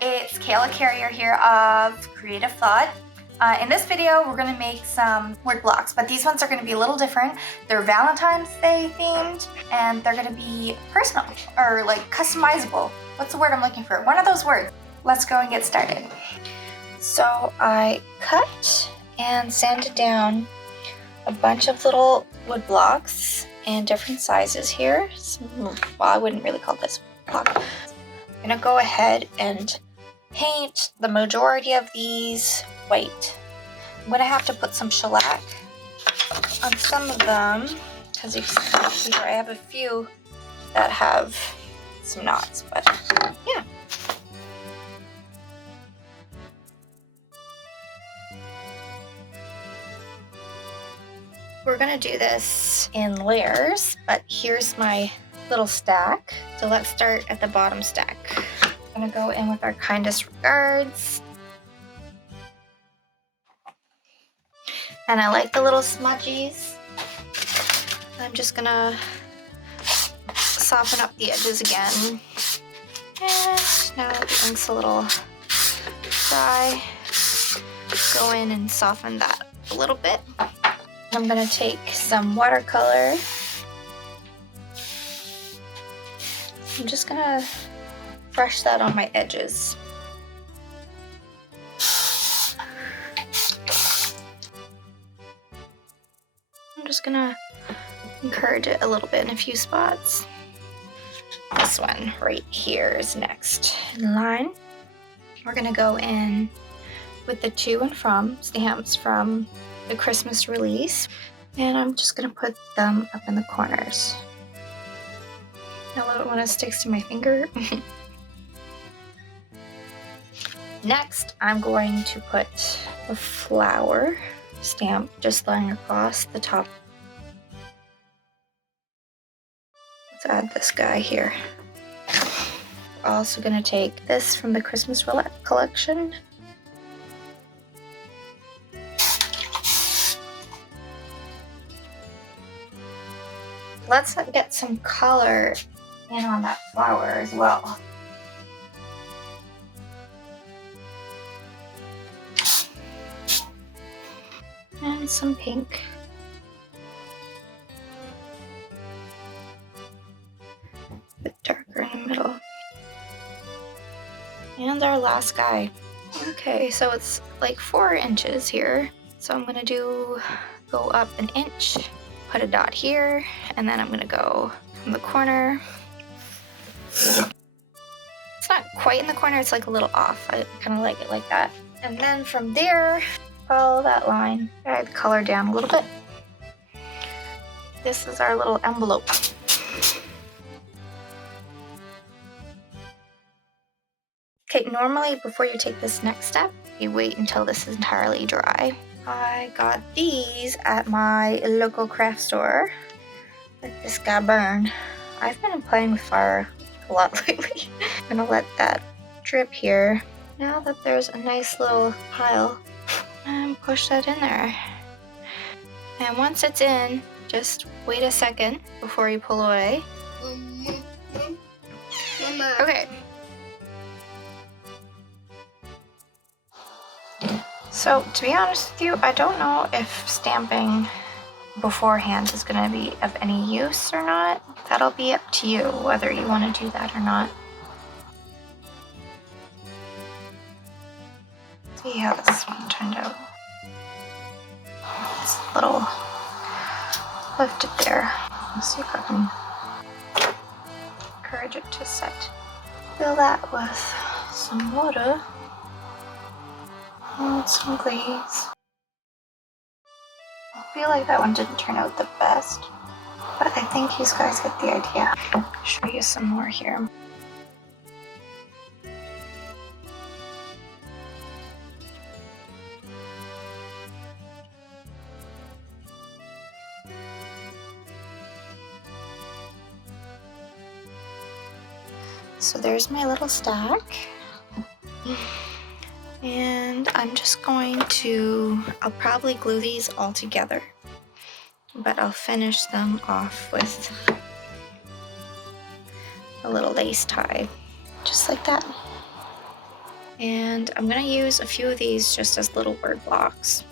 It's Kayla Carrier here of Creative Thought. In this video, we're gonna make some word blocks, but these ones are gonna be a little different. They're Valentine's Day themed, and they're gonna be personal, or like customizable. What's the word I'm looking for? One of those words. Let's go and get started. So I cut and sanded down a bunch of little wood blocks in different sizes here. Well, I wouldn't really call this block. I'm gonna go ahead and paint the majority of these white. I'm gonna have to put some shellac on some of them because you can see here I have a few that have some knots, but yeah. We're gonna do this in layers, but here's my little stack. So let's start at the bottom stack. I'm gonna go in with our kindest regards. And I like the little smudgies. I'm just gonna soften up the edges again. And now that the ink's a little dry, go in and soften that a little bit. I'm gonna take some watercolor. I'm just gonna brush that on my edges. I'm just gonna encourage it a little bit in a few spots. This one right here is next in line. We're gonna go in with the to and from stamps from the Christmas release, and I'm just gonna put them up in the corners. I love it when it sticks to my finger. Next, I'm going to put a flower stamp just lying across the top. Let's add this guy here. Also gonna take this from the Christmas collection. Let's get some color in on that flower as well. And some pink. A bit darker in the middle. And our last guy. Okay, so it's like 4 inches here. So I'm gonna go up an inch, put a dot here, and then I'm gonna go from the corner. It's not quite in the corner, it's like a little off. I kind of like it like that. And then from there, follow that line. Add color down a little bit. This is our little envelope. Okay, normally before you take this next step, you wait until this is entirely dry. I got these at my local craft store. Let this guy burn. I've been playing with fire a lot lately. I'm gonna let that drip here. Now that there's a nice little pile, and push that in there. And once it's in, just wait a second before you pull away. Okay. So, to be honest with you, I don't know if stamping beforehand is going to be of any use or not. That'll be up to you whether you want to do that or not. See how this one turned out. It's a little lifted there. Let's see if I can encourage it to set. Fill that with some water. And some glaze. I feel like that one didn't turn out the best, but I think you guys get the idea. I'll show you some more here. So there's my little stack. And I'm just going to, I'll probably glue these all together, but I'll finish them off with a little lace tie, just like that. And I'm gonna use a few of these just as little word blocks.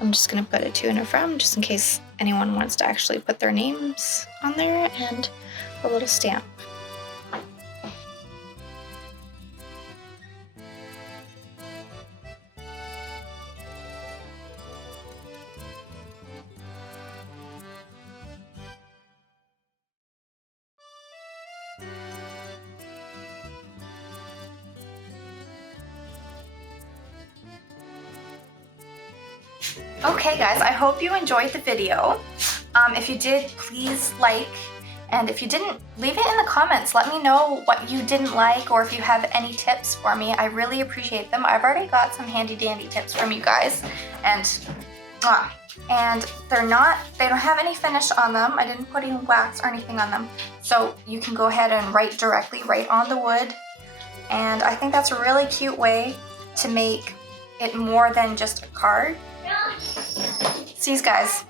I'm just gonna put a to and a from just in case anyone wants to actually put their names on there, and a little stamp. Okay guys, I hope you enjoyed the video. If you did, please like, and if you didn't, leave it in the comments. Let me know what you didn't like, or if you have any tips for me. I really appreciate them. I've already got some handy dandy tips from you guys, and they don't have any finish on them. I didn't put any wax or anything on them. So you can go ahead and write directly right on the wood. And I think that's a really cute way to make it more than just a card. See you guys.